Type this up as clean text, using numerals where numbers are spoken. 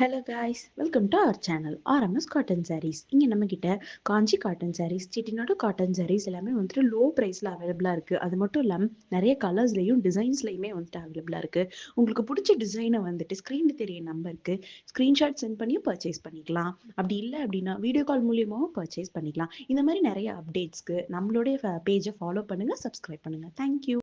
Hello guys, welcome to our channel RMS cotton saris. இங்கே நம்மக்கிட்ட காஞ்சி cotton saris, Chettinad cotton saris எல்லாமே வந்துட்டு லோ ப்ரைஸில் அவைலபிளாக இருக்குது. அது மட்டும் இல்லாமல் நிறைய கலர்ஸ்லையும் டிசைன்ஸ்லையுமே வந்துட்டு அவைலபிளாக இருக்குது. உங்களுக்கு பிடிச்ச டிசைனை வந்துட்டு ஸ்க்ரீனில் தெரிய நம்பருக்கு ஸ்க்ரீன்ஷாட் சென்ட் பண்ணி பர்ச்சேஸ் பண்ணிக்கலாம். அப்படி இல்லை அப்படின்னா வீடியோ கால் மூலியமாகவும் பர்ச்சேஸ் பண்ணிக்கலாம். இந்த மாதிரி நிறைய அப்டேட்ஸ்க்கு நம்மளுடைய பேஜை ஃபாலோ பண்ணுங்கள், சப்ஸ்கிரைப் பண்ணுங்கள். தேங்க்யூ.